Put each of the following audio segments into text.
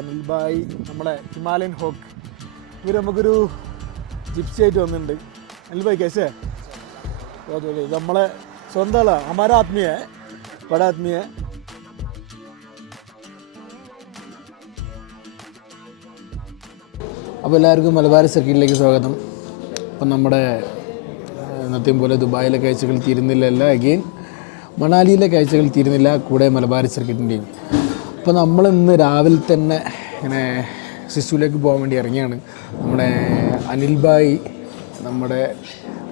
അനിൽ നമ്മുടെ നമ്മളെ Himalayan hawk. ഇവർ നമുക്കൊരു ജിപ്സി ആയിട്ട് വന്നിട്ടുണ്ട്. അനിൽ ഭായ് കേസേ ഓക്കെ നമ്മളെ സ്വന്തം ആളാ. അമാര ആത്മീയ. പട അപ്പോൾ എല്ലാവർക്കും മലബാർ സർക്കിട്ടിലേക്ക് സ്വാഗതം. അപ്പം നമ്മുടെ ഇന്നത്തെയും പോലെ ദുബായിലെ കാഴ്ചകൾ തീരുന്നില്ല അല്ല അഗെയിൻ മണാലിയിലെ കാഴ്ചകൾ തീരുന്നില്ല കൂടെ മലബാർ സർക്കിറ്റിന്റെയും അപ്പോൾ നമ്മൾ ഇന്ന് രാവിലെ തന്നെ ഇങ്ങനെ സിസുവിലേക്ക് പോകാൻ വേണ്ടി ഇറങ്ങിയാണ്. നമ്മുടെ അനിൽ ബായി നമ്മുടെ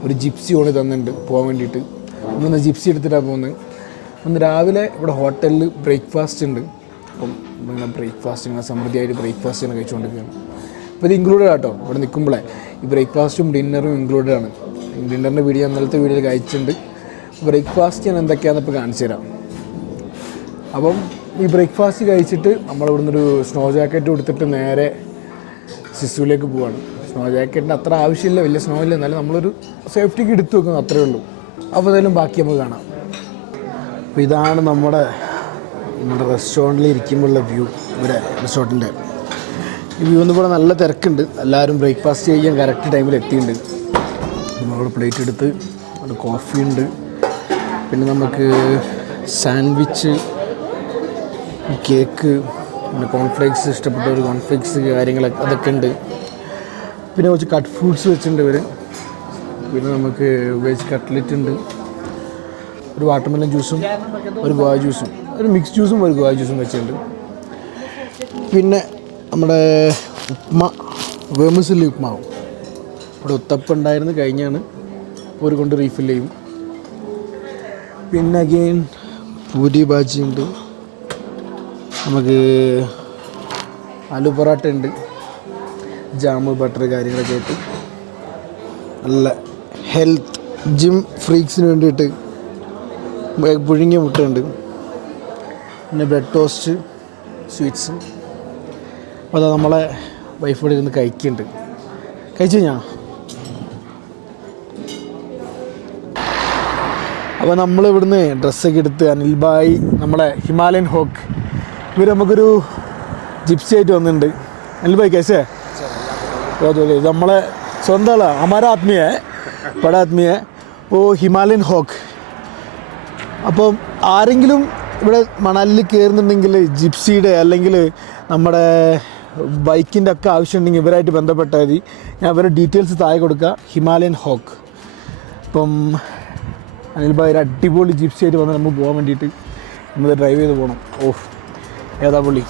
ഒരു ജിപ്സി ഓണി തന്നിട്ടുണ്ട് പോകാൻ വേണ്ടിയിട്ട്. നമ്മളിന്ന് ജിപ്സി എടുത്തിട്ടാണ് പോകുന്നത് ഇന്ന് രാവിലെ ഇവിടെ ഹോട്ടലിൽ ബ്രേക്ക്ഫാസ്റ്റ് ഉണ്ട്. അപ്പം ഇങ്ങനെ ബ്രേക്ക്ഫാസ്റ്റ് ഇങ്ങനെ സമൃദ്ധിയായിട്ട് ബ്രേക്ക്ഫാസ്റ്റ് ഇങ്ങനെ കഴിച്ചുകൊണ്ടിരിക്കുകയാണ്. അപ്പോൾ ഇത് ഇൻക്ലൂഡഡ് ആട്ടോ. ഇവിടെ നിൽക്കുമ്പോഴേ ഈ ബ്രേക്ക്ഫാസ്റ്റും ഡിന്നറും ഇൻക്ലൂഡഡ് ആണ്. ഡിന്നറിന്റെ വീഡിയോ ഇന്നലത്തെ വീഡിയോയിൽ കഴിച്ചിട്ടുണ്ട് ബ്രേക്ക്ഫാസ്റ്റ് ഞാൻ എന്തൊക്കെയാണെന്ന് ഇപ്പോൾ കാണിച്ചു തരാം. അപ്പം ഈ ബ്രേക്ക്ഫാസ്റ്റ് കഴിച്ചിട്ട് നമ്മൾ ഇവിടുന്ന് ഒരു സ്നോ ജാക്കറ്റ് കൊടുത്തിട്ട് നേരെ സിസുവിലേക്ക് പോവാണ്. സ്നോ ജാക്കറ്റിന്റെ അത്ര ആവശ്യമില്ല വലിയ സ്നോ ഇല്ല. എന്നാലും നമ്മളൊരു സേഫ്റ്റിക്ക് എടുത്തു വെക്കുന്നു അത്രേ ഉള്ളൂ. അപ്പോൾ എന്തായാലും ബാക്കി നമുക്ക് കാണാം. അപ്പോൾ ഇതാണ് നമ്മുടെ നമ്മുടെ റെസ്റ്റോറന്റിൽ ഇരിക്കുമ്പോഴുള്ള വ്യൂ ഇവിടെ റിസോർട്ടിന്റെ ഈ വ്യൂ ഒന്നും കൂടെ നല്ല തിരക്കുണ്ട്. എല്ലാവരും ബ്രേക്ക്ഫാസ്റ്റ് ചെയ്യാൻ കറക്റ്റ് ടൈമിൽ എത്തിയിട്ടുണ്ട്. നമ്മളവിടെ പ്ലേറ്റ് എടുത്ത് അവിടെ കോഫി ഉണ്ട്. പിന്നെ നമുക്ക് സാൻഡ്വിച്ച് കേക്ക് പിന്നെ കോൺഫ്ലേക്സ് ഇഷ്ടപ്പെട്ട ഒരു കോൺഫ്ലേക്സ് കാര്യങ്ങളൊക്കെ അതൊക്കെ ഉണ്ട്. പിന്നെ കുറച്ച് കട്ട് ഫ്രൂട്ട്സ് വെച്ചിട്ടുണ്ട് ഇവർ പിന്നെ നമുക്ക് വെജ് കട്ട്ലറ്റ് ഉണ്ട്. ഒരു വാട്ടർമെലൻ ജ്യൂസും ഒരു ഗോവ ജ്യൂസും ഒരു മിക്സ് ജ്യൂസും ഒരു ഗോവ ജ്യൂസും വെച്ചിട്ടുണ്ട്. പിന്നെ നമ്മുടെ ഉപ്മ വേമസിലെ ഉപ്മാവ്. ഇവിടെ ഉത്തപ്പം ഉണ്ടായിരുന്നു കഴിഞ്ഞാണ്. ഒരു കൊണ്ട് റീഫിൽ ചെയ്യും. പിന്നെ അഗെയിൻ പൂരി ബാജി ഉണ്ട്. നമുക്ക് ആലു പൊറോട്ട ഉണ്ട്. ജാമ് ബട്ടർ കാര്യങ്ങളൊക്കെ ആയിട്ട്. നല്ല ഹെൽത്ത് ജിം ഫ്രീക്സിന് വേണ്ടിയിട്ട് പുഴുങ്ങിയ മുട്ടയുണ്ട് പിന്നെ ബ്രെഡ് ടോസ്റ്റ് സ്വീറ്റ്സ് അപ്പോൾ അതാ നമ്മളെ വൈഫ് ഇവിടെ ഇരുന്ന് കഴിക്കുന്നുണ്ട് കഴിച്ചു ഞാൻ? അപ്പോൾ നമ്മൾ ഇവിടുന്ന് ഡ്രസ്സൊക്കെ എടുത്ത് അനിൽബായി നമ്മളെ ഹിമാലയൻ ഹോക്ക് ഇവർ നമുക്കൊരു ജിപ്സി ആയിട്ട് വന്നിട്ടുണ്ട്. അല്ല ബൈ കേസേ? നമ്മളെ സ്വന്തം ആളാ. അമാര പട ഓ ഹിമാലയൻ ഹോക്ക്. അപ്പം ആരെങ്കിലും ഇവിടെ മണലിൽ കയറുന്നുണ്ടെങ്കിൽ ജിപ്സിയുടെ അല്ലെങ്കിൽ നമ്മുടെ ബൈക്കിന്റെ ഒക്കെ ആവശ്യമുണ്ടെങ്കിൽ ഇവരായിട്ട് ബന്ധപ്പെട്ടാൽ മതി. ഞാൻ അവരുടെ ഡീറ്റെയിൽസ് താഴെ കൊടുക്കുക ഹിമാലയൻ ഹോക്ക്. ഇപ്പം അനിൽ ഭായ് ഒരു അടിപൊളി ജിപ്സി ആയിട്ട് വന്ന് നമുക്ക് പോകാൻ വേണ്ടിയിട്ട് നമ്മൾ ഡ്രൈവ് ചെയ്ത് പോകണം ഓഫ്. ഏതാ പുള്ളി?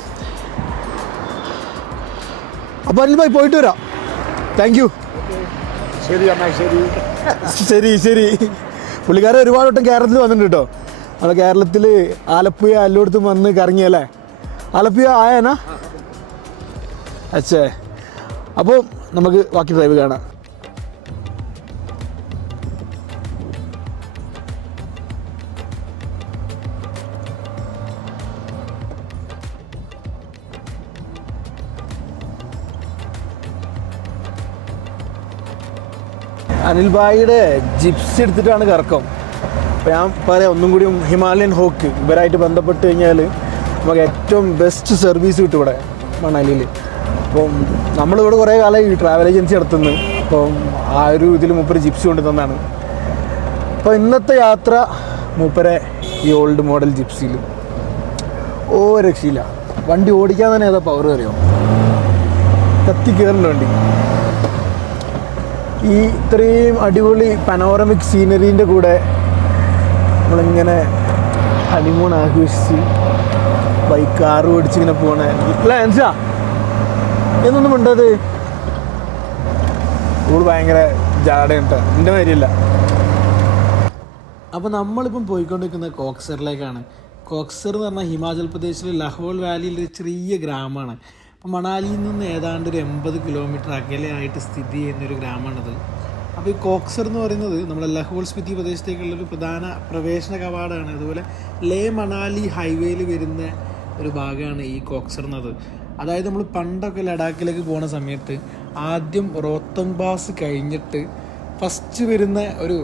അപ്പോൾ അനിൽ ഭായി പോയിട്ട് വരാം. താങ്ക് യു ശരി അമ്മ ശരി. ശരി ശരി. പുള്ളിക്കാരൻ ഒരുപാട് വട്ടം കേരളത്തിൽ വന്നിട്ടുണ്ട് കേട്ടോ. നമ്മളെ കേരളത്തിൽ ആലപ്പുഴ എല്ലായിടത്തും വന്ന് കറങ്ങിയല്ലേ ആലപ്പുഴ ആയനാ? അച്ഛേ. അപ്പോൾ നമുക്ക് ബാക്കി ഡ്രൈവ് കാണാം. അനിൽ ജിപ്സ് എടുത്തിട്ടാണ് കറക്കം. അപ്പോൾ ഞാൻ പറയാം ഒന്നും കൂടി ഹിമാലയൻ ഹോക്ക് ഇവരായിട്ട് ബന്ധപ്പെട്ട് കഴിഞ്ഞാൽ നമുക്ക് ഏറ്റവും ബെസ്റ്റ് സർവീസ് കിട്ടും ഇവിടെ മണാലിയിൽ അപ്പം നമ്മളിവിടെ കുറേ കാലമായി ട്രാവൽ ഏജൻസി നടത്തുന്നു അപ്പം ആ ഒരു ഇതിൽ മൂപ്പര് ജിപ്സി കൊണ്ട് തന്നാണ് അപ്പോൾ ഇന്നത്തെ യാത്ര മൂപ്പരെ ഈ ഓൾഡ് മോഡൽ ജിപ്സിയിൽ ഓ രക്ഷയില്ല. വണ്ടി ഓടിക്കാൻ തന്നെ ഏതാ പവർ അറിയോ? കത്തി കയറുന്നുണ്ട് വണ്ടി. ഈ ഇത്രയും അടിപൊളി പനോറമിക് സീനറീന്റെ കൂടെ നമ്മളിങ്ങനെ ഹണിമൂൺ ആഘോഷിച്ച് ബൈക്ക് കാറ് ഓടിച്ചിങ്ങനെ പോണേ. അല്ല എൻസാ എന്നൊന്നും ഉണ്ടത് ഓൾ ഭയങ്കര ജാടയുണ്ട് എന്റെ മാതിരിയല്ല അപ്പോൾ നമ്മളിപ്പം പോയിക്കൊണ്ടിരിക്കുന്നത് കോക്സറിലേക്കാണ്. കോക്സർ എന്ന് പറഞ്ഞാൽ ഹിമാചൽ പ്രദേശിലെ ലഹോൾ വാലിയിലെ ചെറിയ ഗ്രാമമാണ്. മണാലിയിൽ നിന്ന് ഏതാണ്ട് ഒരു എൺപത് കിലോമീറ്റർ അകലെയായിട്ട് സ്ഥിതി ചെയ്യുന്ന ഒരു ഗ്രാമമാണത്. അപ്പോൾ ഈ കോക്സർ എന്ന് പറയുന്നത് നമ്മുടെ ലഹോൾ സ്പിതി പ്രദേശത്തേക്കുള്ളൊരു പ്രധാന പ്രവേശന കവാടമാണ് അതുപോലെ ലേ മണാലി ഹൈവേയിൽ വരുന്ന ഒരു ഭാഗമാണ് ഈ കോക്സർ എന്നത്. അതായത് നമ്മൾ പണ്ടൊക്കെ ലഡാക്കിലേക്ക് പോകുന്ന സമയത്ത് ആദ്യം റോത്തങ് പാസ് കഴിഞ്ഞിട്ട് ഫസ്റ്റ് വരുന്ന ഒരു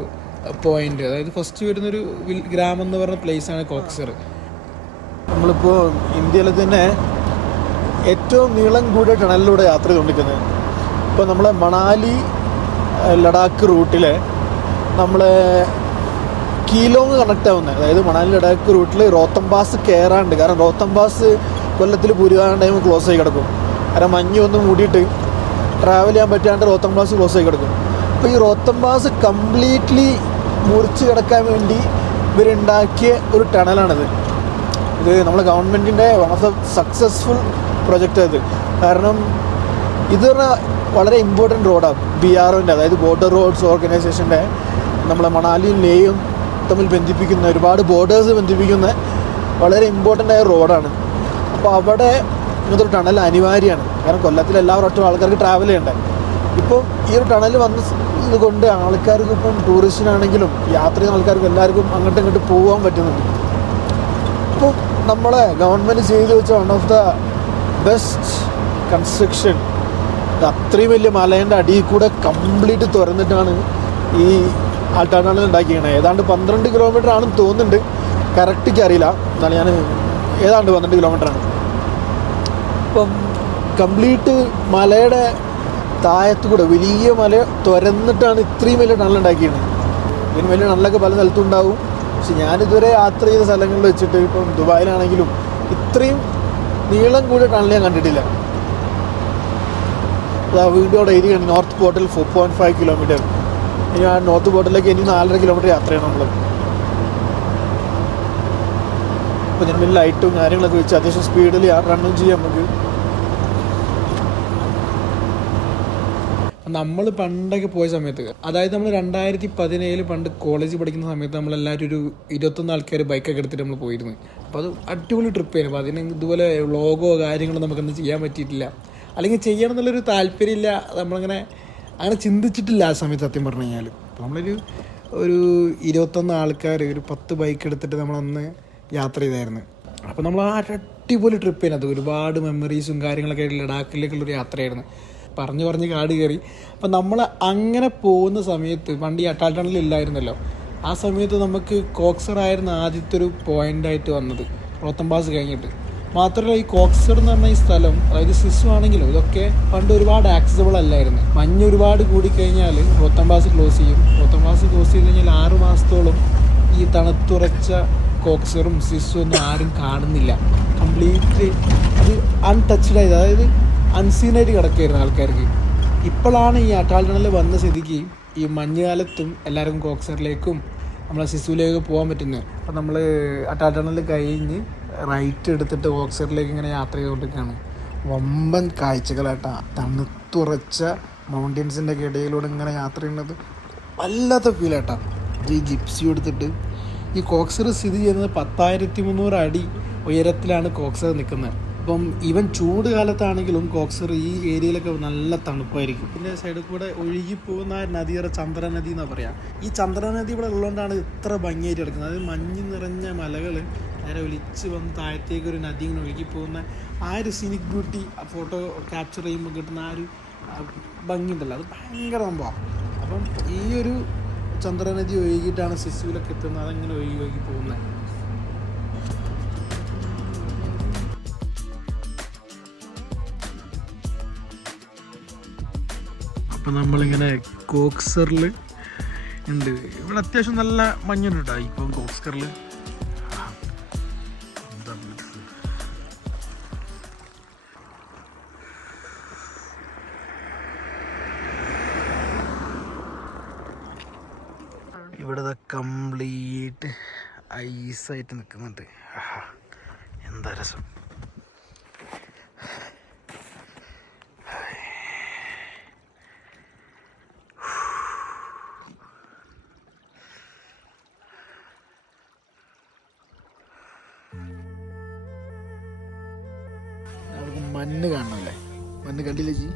പോയിന്റ് അതായത് ഫസ്റ്റ് വരുന്നൊരു ഗ്രാമം എന്ന് പറഞ്ഞ പ്ലേസാണ് കോക്സർ. നമ്മളിപ്പോൾ ഇന്ത്യയിലെ തന്നെ ഏറ്റവും നീളം കൂടിയ ടണലിലൂടെ യാത്ര ചെയ്തുകൊണ്ടിരിക്കുന്നത്. ഇപ്പോൾ നമ്മളെ മണാലി ലഡാക്ക് റൂട്ടിൽ നമ്മളെ കീലോങ് കണക്ട് ആവുന്നത് അതായത് മണാലി ലഡാക്ക് റൂട്ടിൽ റോത്തം പാസ് കയറാണ്ട് കാരണം റോത്തം പാസ് കൊല്ലത്തിൽ ഭൂരിഭാഗം ടൈം ക്ലോസ് ആയി കിടക്കും. കാരണം മഞ്ഞ് ഒന്ന് മൂടിയിട്ട് ട്രാവൽ ചെയ്യാൻ പറ്റാണ്ട് റോത്തം പാസ് ക്ലോസ് ആയി കിടക്കും. അപ്പോൾ ഈ റോത്തം പാസ് കംപ്ലീറ്റ്ലി മുറിച്ച് കിടക്കാൻ വേണ്ടി ഇവരുണ്ടാക്കിയ ഒരു ടണലാണിത്. ഇത് നമ്മുടെ ഗവൺമെന്റിന്റെ one of the successful project അത് കാരണം ഇത് പറഞ്ഞാൽ വളരെ ഇമ്പോർട്ടന്റ് റോഡാണ് ബി ആർ ഒന്റെ അതായത് ബോർഡർ റോഡ്സ് ഓർഗനൈസേഷന്റെ നമ്മളെ മണാലിയും ലേയും തമ്മിൽ ബന്ധിപ്പിക്കുന്ന ഒരുപാട് ബോർഡേഴ്സ് ബന്ധിപ്പിക്കുന്ന വളരെ ഇമ്പോർട്ടന്റ് ആയ റോഡാണ് അപ്പോൾ അവിടെ ഇങ്ങനത്തെ ടണൽ അനിവാര്യമാണ്. കാരണം കൊല്ലത്തിൽ എല്ലാ വട്ടവും ആൾക്കാർക്ക് ട്രാവൽ ചെയ്യണ്ടേ. ഇപ്പോൾ ഈ ഒരു ടണൽ വന്ന കൊണ്ട് ആൾക്കാർക്ക് ഇപ്പം ടൂറിസ്റ്റിനാണെങ്കിലും യാത്ര ചെയ്യുന്ന ആൾക്കാർക്ക് എല്ലാവർക്കും അങ്ങോട്ടും ഇങ്ങോട്ട് പോകാൻ പറ്റുന്നുണ്ട്. ഇപ്പോൾ നമ്മളെ ഗവൺമെന്റ് ചെയ്തു വെച്ച one of the best construction അത്രയും വലിയ മലേന്റെ അടിയിൽ കൂടെ കംപ്ലീറ്റ് തുറന്നിട്ടാണ് ഈ ആൾട്ടാണൽ ഉണ്ടാക്കിയത് ഏതാണ്ട് പന്ത്രണ്ട് കിലോമീറ്റർ ആണെന്ന് തോന്നുന്നുണ്ട്. കറക്റ്റ് അറിയില്ല. എന്നാലും ഞാൻ ഏതാണ്ട് പന്ത്രണ്ട് കിലോമീറ്റർ ആണ്. ഇപ്പം കംപ്ലീറ്റ് മലയുടെ താഴത്ത് കൂടെ വലിയ മല തുരന്നിട്ടാണ് ഇത്രയും വലിയ ടണൽ ഉണ്ടാക്കിയത് ഇതിന് വലിയ ടണലൊക്കെ പല സ്ഥലത്തും ഉണ്ടാവും. പക്ഷെ ഞാനിതുവരെ യാത്ര ചെയ്ത സ്ഥലങ്ങളിൽ വെച്ചിട്ട് ഇപ്പം ദുബായിലാണെങ്കിലും ഇത്രയും നീളം കൂടിയ ടണൽ ഞാൻ കണ്ടിട്ടില്ല. അവിടെ ഏരിയാണ് north portal four point five kilometre ഇനി ആ നോർത്ത് പോർട്ടിലേക്ക് ഇനി നാലര കിലോമീറ്റർ യാത്രയാണ് നമ്മൾ അപ്പോൾ ഞാൻ വലിയ ലൈറ്റും കാര്യങ്ങളൊക്കെ വെച്ച് അത്യാവശ്യം സ്പീഡിൽ റണ്ണും ചെയ്യാം നമുക്ക്. നമ്മൾ പണ്ടൊക്കെ പോയ സമയത്ത് അതായത് നമ്മൾ രണ്ടായിരത്തി പതിനേഴിൽ പണ്ട് കോളേജ് പഠിക്കുന്ന സമയത്ത് നമ്മളെല്ലാവരും ഒരു ഇരുപത്തൊന്ന് ആൾക്കാർ ബൈക്കൊക്കെ എടുത്തിട്ട് നമ്മൾ പോയിരുന്നു. അപ്പോൾ അത് അടിപൊളി ട്രിപ്പ് ആയിരുന്നു. അപ്പോൾ അതിന് ഇതുപോലെ വ്ളോഗോ കാര്യങ്ങളോ നമുക്കൊന്നും ചെയ്യാൻ പറ്റിയിട്ടില്ല. അല്ലെങ്കിൽ ചെയ്യണം എന്നുള്ളൊരു താല്പര്യമില്ല. നമ്മളങ്ങനെ അങ്ങനെ ചിന്തിച്ചിട്ടില്ല ആ സമയത്ത് സത്യം പറഞ്ഞു കഴിഞ്ഞാൽ അപ്പോൾ നമ്മളൊരു ഒരു ഇരുപത്തൊന്ന് ആൾക്കാർ ഒരു പത്ത് ബൈക്ക് എടുത്തിട്ട് നമ്മളന്ന് യാത്ര ചെയ്തായിരുന്നു. അപ്പോൾ നമ്മൾ ആ അടിപൊളി ട്രിപ്പ് ചെയ്യുന്നത് ഒരുപാട് മെമ്മറീസും കാര്യങ്ങളൊക്കെ ആയിട്ട് ലഡാക്കിലേക്കുള്ളൊരു യാത്രയായിരുന്നു. പറഞ്ഞു പറഞ്ഞ് കാട് കയറി. അപ്പം നമ്മൾ അങ്ങനെ പോകുന്ന സമയത്ത് വണ്ടി അട്ടാൽ ഇല്ലായിരുന്നല്ലോ. ആ സമയത്ത് നമുക്ക് കോക്സർ ആയിരുന്നു ആദ്യത്തെ ഒരു പോയിന്റായിട്ട് വന്നത്. റോത്തംബാസ് കഴിഞ്ഞിട്ട്. മാത്രമല്ല ഈ കോക്സർ എന്ന് പറഞ്ഞ ഈ സ്ഥലം അതായത് സിസു ആണെങ്കിലും ഇതൊക്കെ പണ്ട് ഒരുപാട് ആക്സസിബിൾ അല്ലായിരുന്നു. മഞ്ഞ് ഒരുപാട് കൂടിക്കഴിഞ്ഞാൽ റോത്തംബാസ് ക്ലോസ് ചെയ്യും. റോത്തംബാസ് ക്ലോസ് ചെയ്ത് കഴിഞ്ഞാൽ ആറ് മാസത്തോളം ഈ തണുത്തുറച്ച കോക്സറും സിസും ഒന്നും ആരും കാണുന്നില്ല. കംപ്ലീറ്റ്ലി അത് അൺടച്ച്ഡ് ആയത് അതായത് അൺസീനായിട്ട് കിടക്കുകയായിരുന്നു ആൾക്കാർക്ക്. ഇപ്പോഴാണ് ഈ അട്ടാൾ ടണൽ വന്ന സ്ഥിതിക്ക് ഈ മഞ്ഞുകാലത്തും എല്ലാവർക്കും കോക്സറിലേക്കും നമ്മളെ സിസുവിലേക്ക് പോകാൻ പറ്റുന്നത്. അപ്പോൾ നമ്മൾ അട്ടാൾ ടണൽ കഴിഞ്ഞ് റൈറ്റ് എടുത്തിട്ട് കോക്സറിലേക്ക് ഇങ്ങനെ യാത്ര ചെയ്തുകൊണ്ടിരിക്കുകയാണ്. വമ്പൻ കാഴ്ചകളാട്ടാ തണുത്തുറച്ച മൗണ്ടൻസിന്റെ ഇടയിലൂടെ ഇങ്ങനെ യാത്ര ചെയ്യുന്നത് വല്ലാത്ത ഫീലാട്ടാ ഈ ജിപ്സി എടുത്തിട്ട് ഈ കോക്സർ സ്ഥിതി ചെയ്യുന്നത് പത്തായിരത്തി മുന്നൂറ് അടി ഉയരത്തിലാണ് കോക്സർ നിൽക്കുന്നത്. അപ്പം ഈവൻ ചൂട് കാലത്താണെങ്കിലും കോക്സർ ഈ ഏരിയയിലൊക്കെ നല്ല തണുപ്പായിരിക്കും. പിന്നെ സൈഡിൽ കൂടെ ഒഴുകി പോകുന്ന ആ നദിയുടെ ചന്ദ്ര നദി എന്നാ പറയാം. ഈ ചന്ദ്രനദി ഇവിടെ ഉള്ളതുകൊണ്ടാണ് ഇത്ര ഭംഗിയായിട്ട് കിടക്കുന്നത്. അതായത് മഞ്ഞ് നിറഞ്ഞ മലകൾ നേരെ ഒലിച്ച് വന്ന് താഴത്തേക്ക് ഒരു നദി ഇങ്ങനെ ഒഴുകി പോകുന്ന ആ ഒരു സീനിക് ബ്യൂട്ടി ഫോട്ടോ ക്യാപ്ചർ ചെയ്യുമ്പോൾ കിട്ടുന്ന ആ ഒരു ഭംഗി ഉണ്ടല്ലോ. അത് ഭയങ്കര സംഭവമാണ് അപ്പം ഈ ഒരു ചന്ദ്രനദി ഒഴുകിയിട്ടാണ് സിസുവിലൊക്കെ എത്തുന്നത്. അതങ്ങനെ ഒഴുകി ഒഴുകി പോകുന്നത്. അപ്പം നമ്മളിങ്ങനെ കോക്സറിൽ ഉണ്ട്. ഇവിടെ അത്യാവശ്യം നല്ല മഞ്ഞുണ്ട് കേട്ടോ ഇപ്പം കോക്സറിൽ ഇവിടെ കംപ്ലീറ്റ് ഐസായിട്ട് നിൽക്കുന്നുണ്ട് എന്താ രസം. മണ്ണ് കാണണല്ലേ? മണ്ണ് കണ്ടില്ലേ ജി?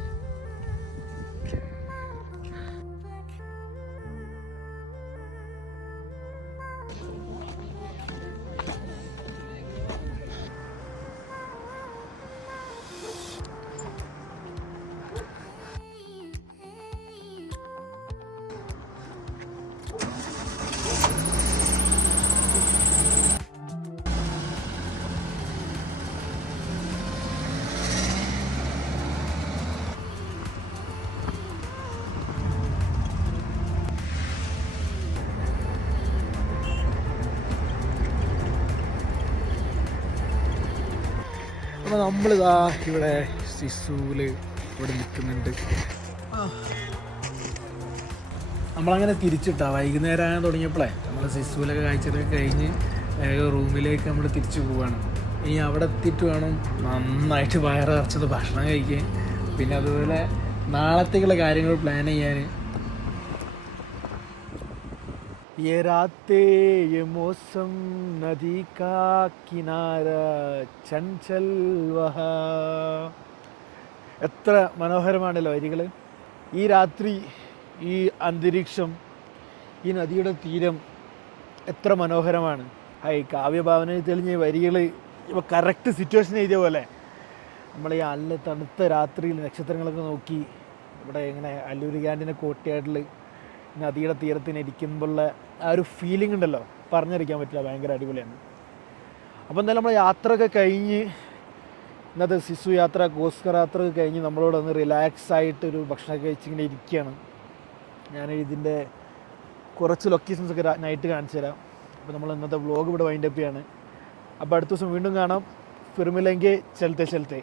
നമ്മളിതാ ഇവിടെ സിസൂൽ ഇവിടെ നിൽക്കുന്നുണ്ട്. നമ്മളങ്ങനെ തിരിച്ചിട്ടാ വൈകുന്നേരം ആകാൻ തുടങ്ങിയപ്പോഴേ നമ്മൾ സിസുവിലൊക്കെ കാഴ്ചകളൊക്കെ കഴിഞ്ഞ് റൂമിലേക്ക് നമ്മൾ തിരിച്ചു പോവാണ്. ഇനി അവിടെ എത്തിയിട്ട് വേണം നന്നായിട്ട് വയറിറച്ചത് ഭക്ഷണം കഴിക്കാൻ. പിന്നെ അതുപോലെ നാളത്തേക്കുള്ള കാര്യങ്ങൾ പ്ലാൻ ചെയ്യാൻ. ये रातें ये मौसम नदी का किनारा ചഞ്ചൽ വഹ എത്ര മനോഹരമാണല്ലോ വരികൾ ഈ രാത്രി ഈ അന്തരീക്ഷം ഈ നദിയുടെ തീരം എത്ര മനോഹരമാണ് ഹൈ കാവ്യഭാവനയിൽ തെളിഞ്ഞ വരികൾ ഇപ്പോൾ കറക്റ്റ് സിറ്റുവേഷൻ എഴുതിയ പോലെ നമ്മൾ ഈ അല്ല തണുത്ത രാത്രിയിൽ നക്ഷത്രങ്ങളൊക്കെ നോക്കി ഇവിടെ ഇങ്ങനെ അല്ലൂരി ക്യാൻറ്റീൻ്റെ കോട്ടയാട്ടിൽ നദിയുടെ തീരത്തിന് ഇരിക്കുമ്പോഴുള്ള ആ ഒരു ഫീലിംഗ് ഉണ്ടല്ലോ. പറഞ്ഞറിയിക്കാൻ പറ്റില്ല ഭയങ്കര അടിപൊളിയാണ്. അപ്പോൾ എന്തായാലും നമ്മൾ യാത്രയൊക്കെ കഴിഞ്ഞ് ഇന്നത്തെ ശിശു യാത്ര ഗോസ്കർ യാത്ര കഴിഞ്ഞ് നമ്മളോട് ഒന്ന് റിലാക്സ് ആയിട്ട് ഒരു ഭക്ഷണം കഴിച്ചിങ്ങനെ ഇരിക്കുകയാണ് ഞാൻ ഇതിന്റെ കുറച്ച് ലൊക്കേഷൻസ് ഒക്കെ നൈറ്റ് കാണിച്ചു തരാം. അപ്പോൾ നമ്മൾ ഇന്നത്തെ വ്ലോഗ് ഇവിടെ വൈൻഡപ്പ് ചെയ്യാണ്. അപ്പോൾ അടുത്ത ദിവസം വീണ്ടും കാണാം. ഫിർമിലെങ്കിൽ ചെലത്തെ ചെലത്തെ